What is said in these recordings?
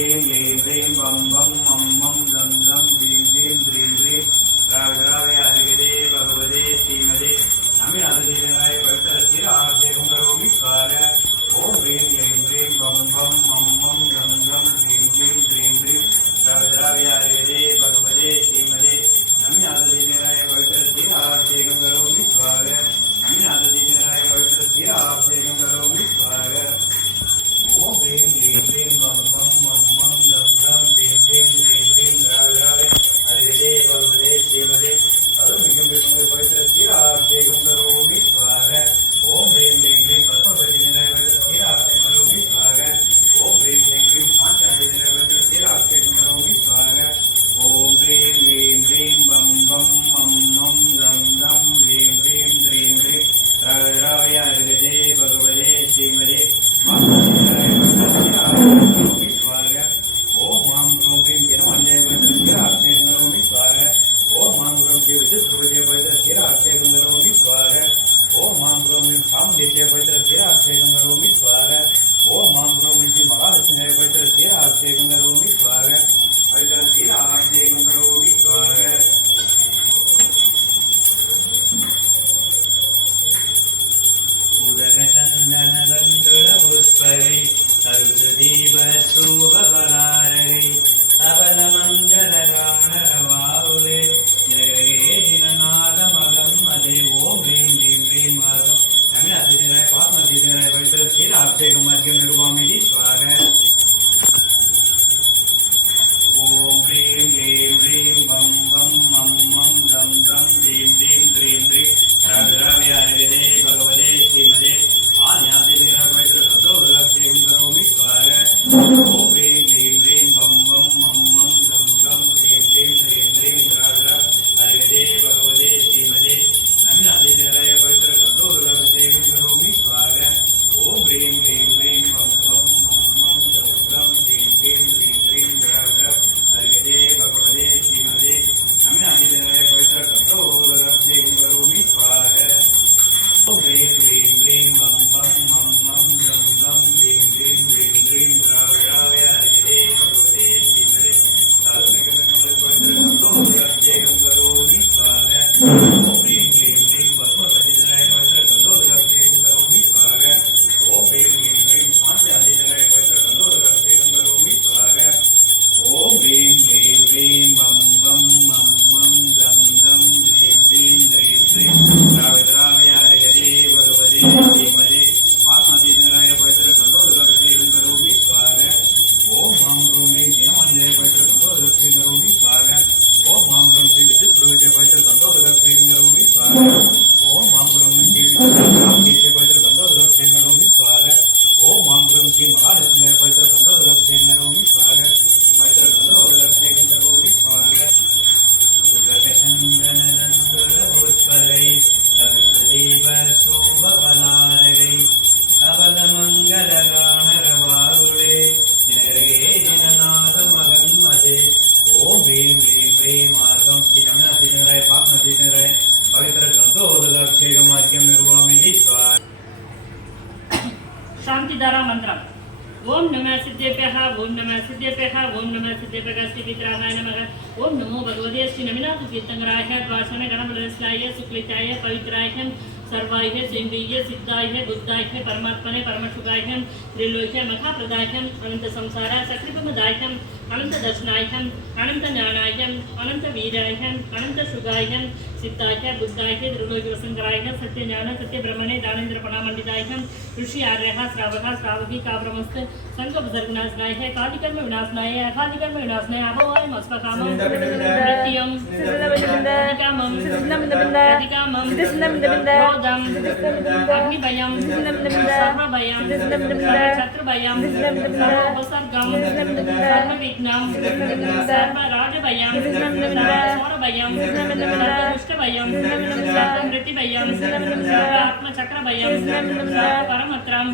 ह्रीं ह्रीं ह्रीं बं बं मं मं दं दं ह्रीं ह्रीं ह्रीं ह्रीं राघराव्याधिगते भगवते श्रीमते नमिनाथदेवाय पवित्रशिराभिषेकं करोमि स्वाहा ॐ ह्रीं ह्रीं ह्रीं बं बं मं मं दं दं ह्रीं ह्रीं ह्रीं ह्रीं राघराव्याधिगते भगवते श्रीमते नमिनाथदेवाय पवित्रशिराभिषेकं करोमि स्वाहा नमिनाथदेवाय पवित्रशिराभिषेकं करोमि स्वाहा ओम ह्रीं ह्रीं ह्रीं बं बं मं मं दं दं ह्रीं ह्रीं ह्रीं ह्रीं राघराव्याधिगते भगवते श्रीमते पवित्रशिराभिषेकं करोमि स्वाहा ओम ह्रीं ह्रीं ह्रीं पद्मपतिनाय पवित्रशिराभिषेकं करोमि स्वाहा ओम ह्रीं ह्रीं ह्रीं शान्तादेवाय पवित्रशिराभिषेकं करोमि स्वाहा ओम ह्रीं ह्रीं ह्रीं बं बं मं मं दं दं ह्रीं ह्रीं ह्रीं ह्रीं राघराव्याधिगते भगवते श्रीमते पवित्रशिराभिषेकं करोमि स्वाहा ओम मां क्रों क्रीं केनवाञ्जय पवित्रशिराभिषेकं करोमि स्वाहा ओम मां क्रों क्रीं विद्युत्प्रभुजय पवित्रशिराभिषेकं करोमि स्वाहा ओम मां क्रों क्रीं सामवेद्य पवित्रशिराभिषेकं करोमि स्वाहा ओम मां क्रों क्रीं श्री महालक्ष्मीनाय पवित्रशिराभिषेकं करोमि स्वाहा पवित्रशिराभिषेकं करोमि स्वाहा उदगचन्दनगन्धुलपुष्पै तरुसुदीपशोभफलारगै सबलमङ्गलगानरवाहुले जगगे जिननादमगन्मदे ॐ ह्रीं ह्रीं ह्रीं मार्गं नमिनाथदेवाय पात्मदेवाय पवित्रशिराभिषेकं अर्घ्यं निर्वामि स्वाहा ओम ह्रीं ह्रीं ह्रीं बं बं मं मं दं दं ह्रीं ह्रीं ह्रीं ह्रीं राघराव्याधिगते भगवते श्रीमते आदिनाथदेवाय पवित्रशब्दोदकाभिषेकं करोमि स्वाहा ओम ह्रीं ह्रीं ह्रीं बं बं मं मं दं दं ह्रीं ह्रीं ह्रीं ह्रीं राघराव्याधिगते भगवते श्रीमते नमिनाथदेवाय पवित्रशब्दोदकाभिषेकं करोमि स्वाहा ओम ह्रीं ह्रीं ह्रीं बं बं मं मं दं दं ह्रीं ह्रीं ह्रीं ह्रीं राघराव्याधिगते भगवते श्रीमते नमिनाथदेवाय पवित्रशब्दोदकाभिषेकं करोमि स्वाहा ओम ह्रीं ह्रीं ह्रीं बं बं मं मं दं दं ह्रीं ह्रीं ह्रीं ह्रीं राघराव्याधिगते भगवते श्रीमते पवित्रशब्दोदकाभिषेकं करोमि स्वाहा ओम ह्रीं ह्रीं ह्रीं पद्मपतिनाय पवित्रशब्दोदकाभिषेकं करोमि स्वाहा ओम ह्रीं ह्रीं ह्रीं शान्तादेवाय पवित्रशब्दोदकाभिषेकं करोमि स्वाहा ओम ह्रीं ह्रीं ह्रीं बं बं मं मं दं दं ह्रीं ह्रीं ह्रीं ह्रीं राघराव्याधिगते भगवते श्रीमते आत्मदेवाय पवित्रशब्दोदकाभिषेकं करोमि स्वाहा ओम मां क्रों क्रीं केनवाञ्जय पवित्रशब्दोदकाभिषेकं करोमि स्वाहा ओम मां क्रों श्री विद्युत्प्रभुजय पवित्रशब्दोदकाभिषेकं करोमि स्वाहा ओम मां क्रों श्री सामवेद्य पवित्रशब्दोदकाभिषेकं करोमि स्वाहा ओम मां क्रों श्री महालक्ष्मीनाय पवित्रशब्दोदकाभिषेकं करोमि स्वाहा पवित्रशब्दोदकाभिषेकं करोमि स्वाहा उदगचन्दनगन्धुलपुष्पै तरुसुदीपशोभफलारगै सबलमङ्गलगानरवाहुले जगगे जिननादमगन्मदे ओम ह्रीं ह्रीं ह्रीं मार्गं श्री नमिनाथदेवाय पात्मदेवाय पवित्रशब्दोदकाभिषेकं अर्घ्यं निर्वामि स्वाहा शांतिधारा मंत्र ओम नमः सिद्धेभ्यः ओम नमः सिद्धेभ्यः ओम नमः सिद्धेभ्यः श्री विग्रहाय नमः ओम नमो भगवते श्री नमिनाथ तीर्थंकराय द्वासने गणबलस्लाय सुकृताय पवित्राय सर्वाय सेन्द्रिय सिद्धाय बुद्धाय परमात्मने परमशुगाय त्रिलोक्य महाप्रदाय अनंत संसार सकृतमदाय अनंत दर्शनाय अनंत ज्ञानाय अनंत वीराय अनंत शुगाय सिद्धाय बुद्धाय त्रिलोक्य वसंकराय सत्य ज्ञान सत्य ब्रह्मणे दानेन्द्र पणामंडिताय ऋषि आर्यः श्रावकः श्रावकी काब्रमस्त संकल्प विनाशनाय कालिकर्म विनाशनाय अकालिकर्म विनाशनाय अभवाय मस्वकामं नित्यं प्रतिकामं प्रतिकामं क्रोधं अग्निभयं सर्वभयं शत्रुभयं सर्वोपसर्गं सर्वविघ्नं सर्वराजभयं सर्वशौरभयं सर्वदुष्टभयं सर्वमृत्युभयं सर्वात्मचक्रभयं सर्वपरमत्रं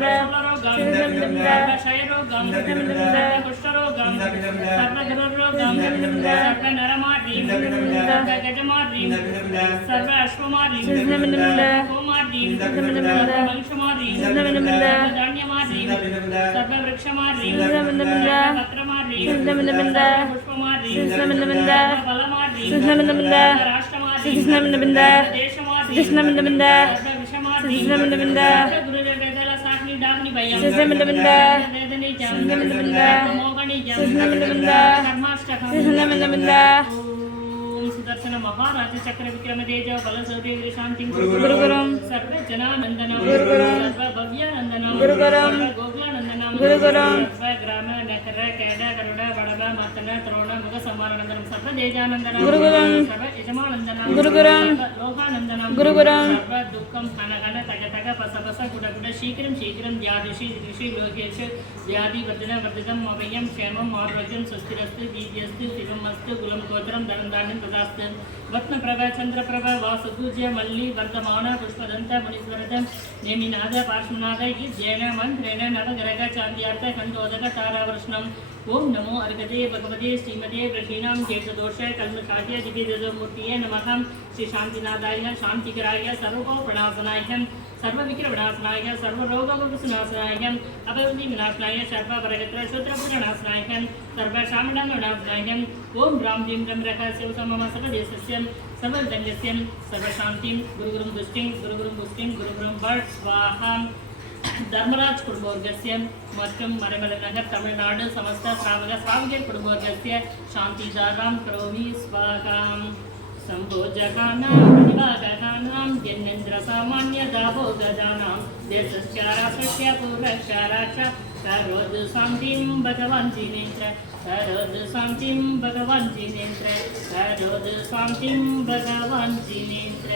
सर्वरोगं सर्वक्षयरोगं सर्वकुष्ठरोगं सर्वगरुरोगं सर्वनरमाद्रीं सर्वगजमाद्रीं सर्व अश्वमाद्रीं गोमाद्रीं सर्ववंशमाद्रीं सर्वधान्यमाद्रीं सर्ववृक्षमाद्रीं सर्वपत्रमाद्रीं सर्वपुष्पमाद्रीं सर्वफलमाद्रीं सर्वराष्ट्रमाद्रीं सर्वदेशमाद्रीं सर्वविषमाद्रीं सर्वगुरुदेवगला साग्नि डाग्नि भयं सर्ववेदने च मोहनि च कर्माष्टकं सुदर्शन महाराज चक्र विक्रम तेज बल सौदेव शांति गुरुगुरुम सर्व जनानंदन सर्व भव्यानंदन गुरुगुरुम गोकुलानंदन गुरुगुरुम सर्व ग्राम नगर कैड गरुड़ बड़ब मतन त्रोण मुख समानंदन सर्व तेजानंदन गुरुगुरुम सर्व यजमानंदन गुरुगुरुम लोकानंदन गुरुगुरुम सर्व दुःखम घन तग तग पस पस गुड गुड शीघ्रं शीघ्रं द्यादिशि ऋषि लोकेश व्याधि वर्धन वर्धितम अभयम क्षेमम आरोग्यम स्वस्तिरस्तु दीर्घस्तु शिवमस्तु कुलम गोत्रम धनं धान्यं तदास्तु रत्नप्रभा चंद्रप्रभा वासुपूज्य मल्ली वर्धमान पुष्पदंत मुनीश्वरद नेमिनाद पार्श्वनाद जैन मंत्रेण नवग्रह चांद्यार्थ कंदोदक तारावर्षणम ओम नमो अर्घते भगवते श्रीमते वृषीणां केशदोष कल्मषाय दिव्यमूर्तिये नमः श्री शांतिनादाय शांतिकराय सर्वोपनाशनाय सर्वविक्रमनाशनाय सर्वरोगविनाशनाय अभवति विनाशनाय सर्ववरगत्र शत्रुपुरनाशनाय सर्वशामडनाशनाय ओम राम ह्रीं रं रः शिवसमम सकदेशस्य सर्वजन्यस्य सर्वशान्तिं गुरुगुरुं दुष्टिं गुरुगुरुं पुष्टिं गुरुगुरुं भट् स्वाहा धर्मराज कुटुंबवर्गस्य மற்றும் மறைமலை நகர் தமிழ்நாடு समस्त श्रावक श्रावक कुटुंबवर्गस्य शान्तिदारां करोमि स्वाहां संभोजकानां प्रतिभागानां जन्नेन्द्र सामान्य दावो गजानां देशस्यारास्य पूर्वक्षाराक्ष करोद शान्तिं भगवान् जिनेन्द्र करोद शान्तिं भगवान् जिनेन्द्र करोद शान्तिं भगवान् जिनेन्द्र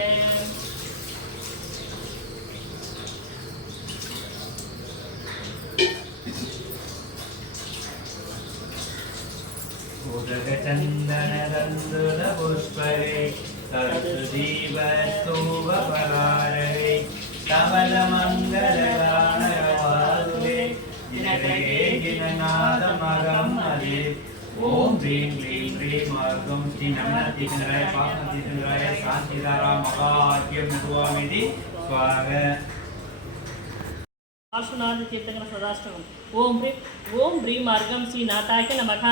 चंदन पुष्परे तत्दीपस्तुवपहारे कमल मंगल गानवादुरे जिननादमगम अदे ओम ह्रीं क्लीं ह्रीं मार्गम श्री नमनतीन्द्राय पापतीन्द्राय शांतिदारा महाज्ञं स्वामिति स्वाहा पार्श्वनाथ तीर्थंकर सदाष्टकम ओम ह्रीं मार्गम श्री नाथाय नमः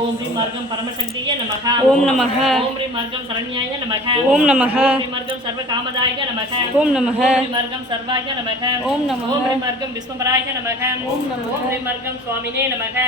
ओम ह्रीं मार्गम परमशक्तिये नमः ओम नमः ओम ह्रीं मार्गम शरण्याय नमः ओम नमः ओम ह्रीं मार्गम सर्वकामदाय नमः ओम नमः ओम ह्रीं मार्गम सर्वाय नमः ओम नमः ओम ह्रीं मार्गम विश्वम्भराय नमः ओम ह्रीं मार्गम स्वामिने नमः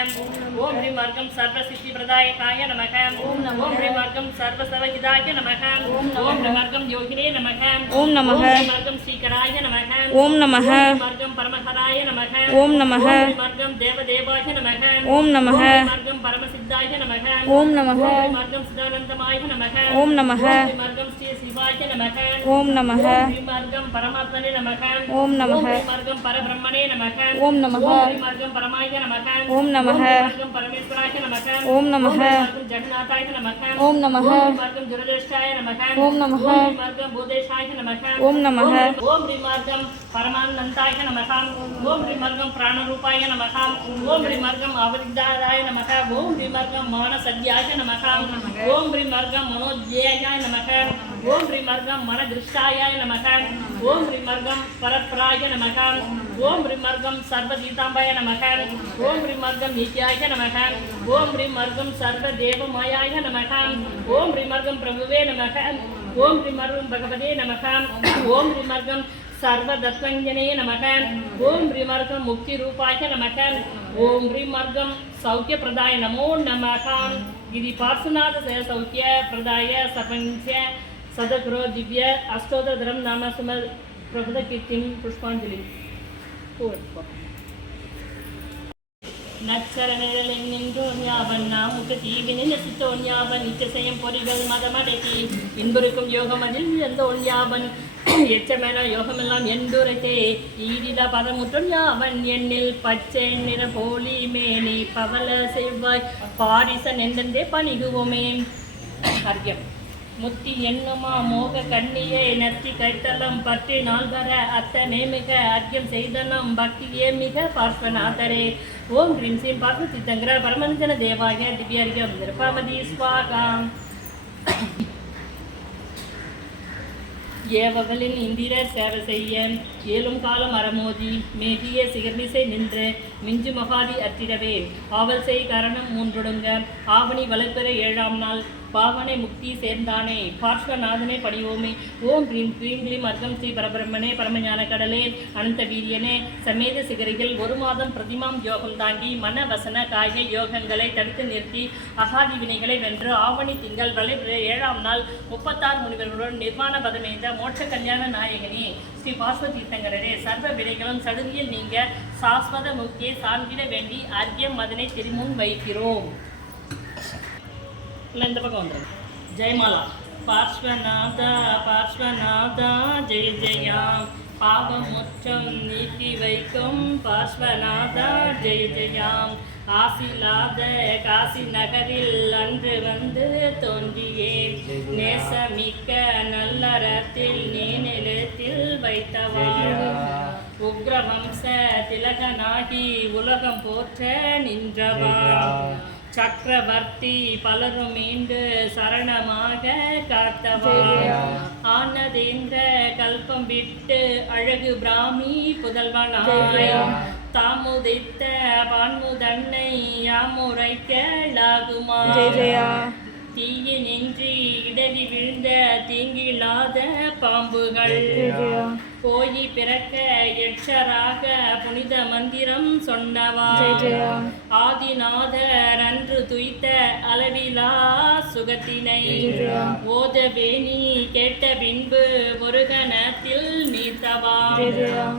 ओम ह्रीं मार्गम सर्वसिद्धिप्रदायकाय नमः ओम ह्रीं मार्गम सर्वसर्वहिताय नमः ओम ह्रीं मार्गम योगिने नमः ओम नमः ह्रीं मार्गम श्रीकराय नमः ओम नमः मार्गम परमहराय नमः ओम नमः मार्गम देवदेवाय नमः ओम नमः मार्गम परमसिद्धाय नमः ओम नमः मार्गम सिद्धानंदमाय नमः ओम नमः मार्गम श्री शिवाय नमः ओम नमः मार्गम परमात्मने नमः ओम नमः मार्गम परब्रह्मणे नमः ओम नमः मार्गम परमाय नमः ओम नमः मार्गम परमेश्वराय नमः ओम नमः मार्गम जगन्नाथाय नमः ओम नमः मार्गम जुरदेशाय नमः ओम नमः मार्गम भूदेशाय नमः ओम नमः ओम ह्रीं मार्गम परमानंताय नमः ओम ह्रीं मार्गम प्राणरूपाय नमः ओम ह्रीं मार्गम अवधिदाय नमः ओम ह्रीं मार्गम मानसद्याय नमः ओम ह्रीं मार्गम मनोज्ञेयाय नमः ओम ह्रीं मार्गम मनदृष्टाय नमः ओम ह्रीं मार्गम परप्राय नमः ओम ह्रीं मार्गम सर्वगीताम्बाय नमः ओम ह्रीं मार्गम नित्याय नमः ओम ह्रीं मार्गम सर्वदेवमायाय नमः ओम ह्रीं मार्गम प्रभुवे नमः ओम ह्रीं मार्गम भगवते नमः ओम ह्रीं मार्गम सर्वदत्तंजने नमः ओम ह्रीं मार्गम मुक्तिरूपाय नमः ओम ह्रीं मार्गम सौख्यप्रदाय नमो नमः गिरि पार्श्वनाथ सौख्य प्रदाय सर्वस्य सदगुरो दिव्य अष्टोत्तरं नाम सुमर प्रभुद कीर्तिं पुष्पांजलि நச்சரணிகளில் நின்றோன் யாவன் நாமுக்கு தீவினை நசித்தோன் யாவன் நிச்சயம் பொறிகள் மதமடக்கி பின்புறுக்கும் யோகம் அதில் இழந்தோன் யாவன் எச்சமென யோகமெல்லாம் என்றுரைத்தே ஈரில பதமுற்றோன் யாவன் எண்ணில் பச்சை நிற போலி மேனி பவள செவ்வாய் பாரிசன் என்றே பணிகுவோமே அர்க்கியம் முத்தி எண்ணுமா மோக கண்ணியே நத்தி கைத்தலம் பற்றி நால்வர அத்தனே மிக அர்க்கியம் செய்தனம் பக்தியே மிக பார்ப்பநாதரே. ஓம் ஹ்ரீம் ஸ்ரீம் பார்வதி தங்கர பரமஞ்சன தேவாய திவ்யர்கம் நிருபாமதி ஸ்வாகாம். ஏவகளில் இந்திரர் சேவை செய்ய ஏழும் காலம் அறமோதி மேகிய சிகர்மிசை நின்று மிஞ்சு மகாதி அற்றிடவே ஆவல் செய் கரணம் மூன்றொடுங்க ஆவணி வளர்ப்பெற 7ஆம் நாள் பாவனை முக்தி சேர்ந்தானே பார்ஸ்வநாதனே பணிவோமே. ஓம் க்ரீம் க்ரீம் க்ளீம் அர்க்கம் ஸ்ரீ பரபிரம்மனே பரமஞான கடலே அனந்த வீரியனே சமேத சிகரிகள் 1 மாதம் பிரதிமாம் யோகம் தாங்கி மன வசன காய யோகங்களை தடுத்து நிறுத்தி அகாதி வினைகளை வென்று ஆவணி திங்கள் வளர்ப்பிற 7ஆம் நாள் 36 முனிவர்களுடன் நிர்வாண பதமேந்த மோட்ச கல்யாண நாயகனே ஸ்ரீ பார்ஸ்வ தீர்த்தங்கரரே சர்வ வினைகளும் சடுதியில் நீங்க சாஸ்வத முக்தியை சார்ந்திட வேண்டி அர்க்கியம் அதனை திருமுன் வைக்கிறோம். இந்த பக்கம் வந்துடும். ஜெயமாலா. பார்ஸ்வநாதா பார்ஸ்வநாதா ஜெய ஜெயா பாவம் முற்றம் நீக்கி வைக்கும் பார்ஸ்வநாதா ஜெய ஜெயாம். ஆசிலாத காசி நகரில் அன்று வந்து தோன்றியே நேசமிக்க நல்லறத்தில் நீ நிலத்தில் வைத்தவா. உக்ரவம்ச திலகனாகி உலகம் போற்ற நின்றவா. சக்கரவர்த்தி பலரும் மீண்டு சரணமாக காத்தவா. ஆனதேந்திர கல்பம் விட்டு அழகு பிராமி புதல்வனாய் தாமுதித்த பான்முதன்னை யாமுரைக்கலாகுமா. தீயினின்றி இடறி விழுந்த தீங்கில்லாத பாம்புகள் போய் பிறக்க எச்சராக புனித மந்திரம் சொன்னவா. ஆதிநாதர் அன்று துய்த்த அளவிலா சுகத்தினை ஓதவேணி கேட்ட பின்பு முருகனத்தில் நீத்தவா.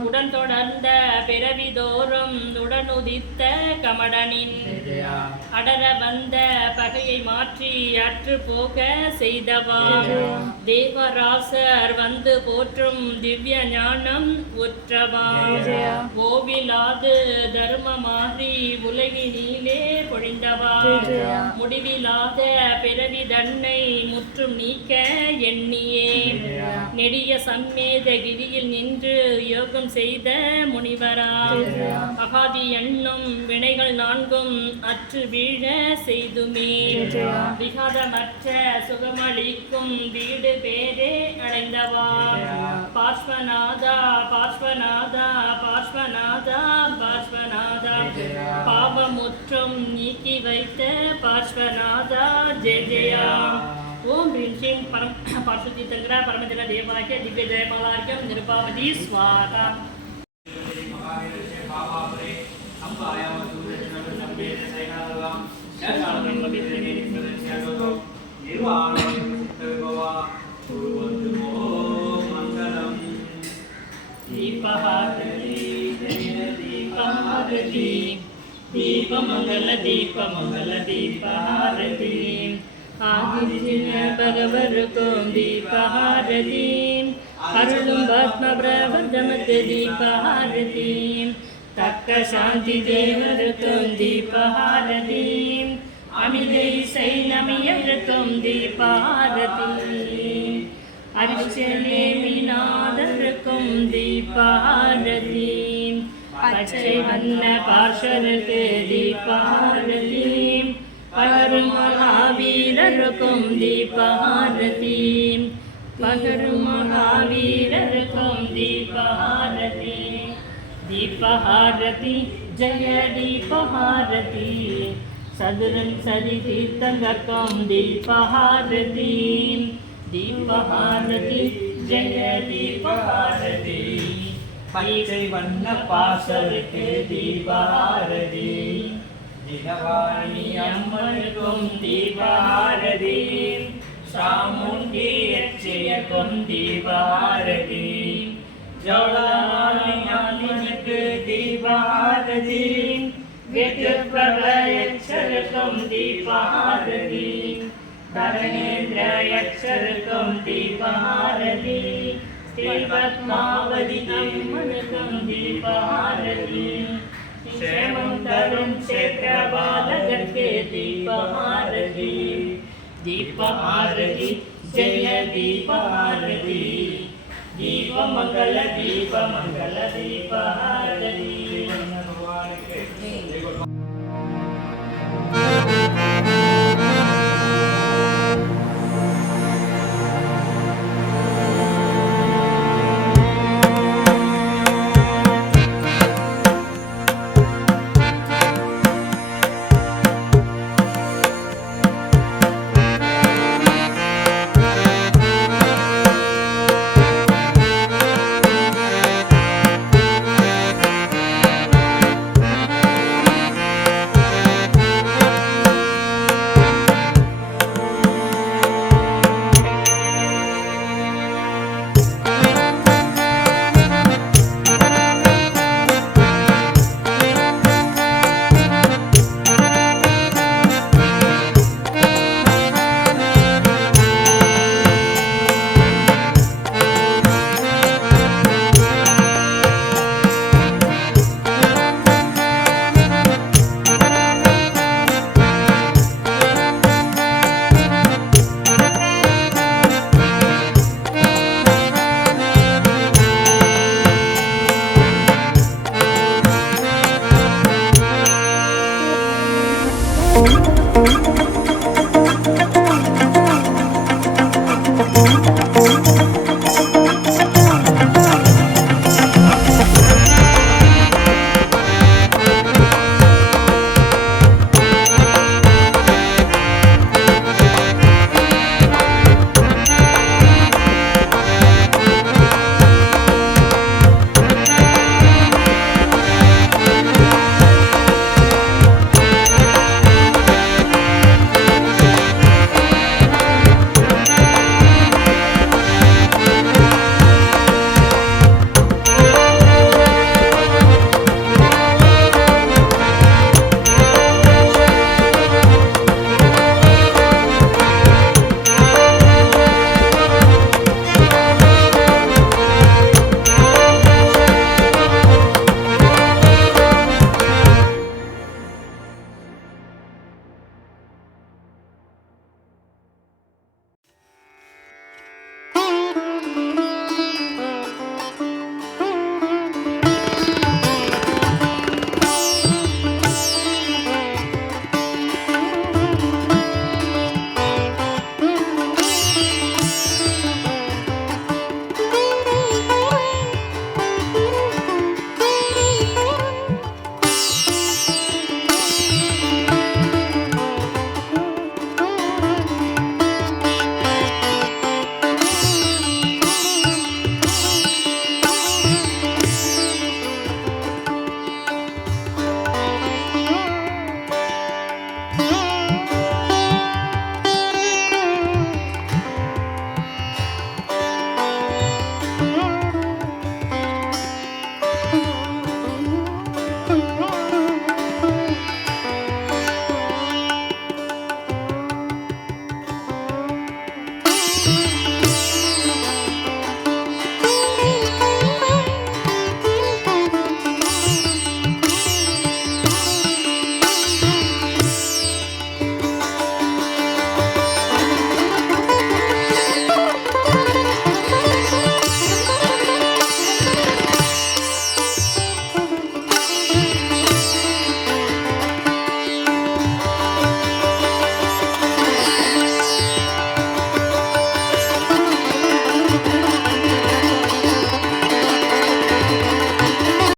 உடன் தொடர்ந்த பிறவிதோறும் உடனுதித்த கமடனின் அடர வந்த பகையை மாற்றி அற்று போக செய்தவா. தேவராசர் வந்து போற்றும் திவ்ய ஞானம் உற்றவா. கோவிலாது தர்மமாறி உலகினிலே பொழிந்தவா. முடிவிலாத பிறவி தன்னை முற்றும் நீக்க எண்ணியே நெடிய சம்மேத கிரியில் நின்று யோகம் செய்த முனிவரா. அகாதி எண்ணும் வினைகள் 4ம் அற்று வீழ செய்துமே விகாதமற்ற சுகமளிக்கும் வீடு பேரே அடைந்தவா. பார்ஸ்வநாதா பார்ஸ்வநாதா பார்ஸ்வநாதா பார்ஸ்வநாதா பாவமுற்றும் நீக்கி வைத்த பார்ஸ்வநாதா ஜெய ஜெயா. ஓம் ஹ்ரீம் ஸ்ரீம் பார்வதி தங்கர பரமஜன தேவாய திவ்ய ஜெயமாலார்க்கம் நிருபாவதி ஸ்வாகா. दीपमंगल दीपमंगल दीपहारती आदित्य भगवर को दीपहारती अरुणं भस्म प्रवर्धमत दीपहारती तक्क शांति देवर को दीपहारती अमिले सैनमियर को दीपहारती अर्चने विनादर को दीपहारती பச்சை வண்ண பார்ஷருக்கு தீபாரதி பகரும் மகாவீரருக்கும் தீபாரதி பகரும் மகாவீரருக்கும் தீபாரதி. தீபஹாரதி ஜெய தீபஹாரதி சதுரன் சதி தீர்த்தங்கர்க்கும் தீபஹாரதி. தீபஹாரதி ஜெய தீபஹாரதி பச்சை வண்ண பாசருக்கு தீபாரதி தினவாணி அம்மனுக்கும் தீபாரதி சாமுண்டி எச்சையக்கும் தீபாரதி ஜோளானிக்கு தீபாரதி வெற்றபிரபயச்சருக்கும் தீபாரதி தரணேந்திர யக்ஷருக்கும் தீபாரதி श्रीपद्मावती अम्मनुकं दीपहारती क्षेमं तरुं क्षेत्रबालकर्के दीपहारती. दीपहारती जय दीपहारती दीपमंगल दीपमंगल दीपहारती भगवान के Thank you.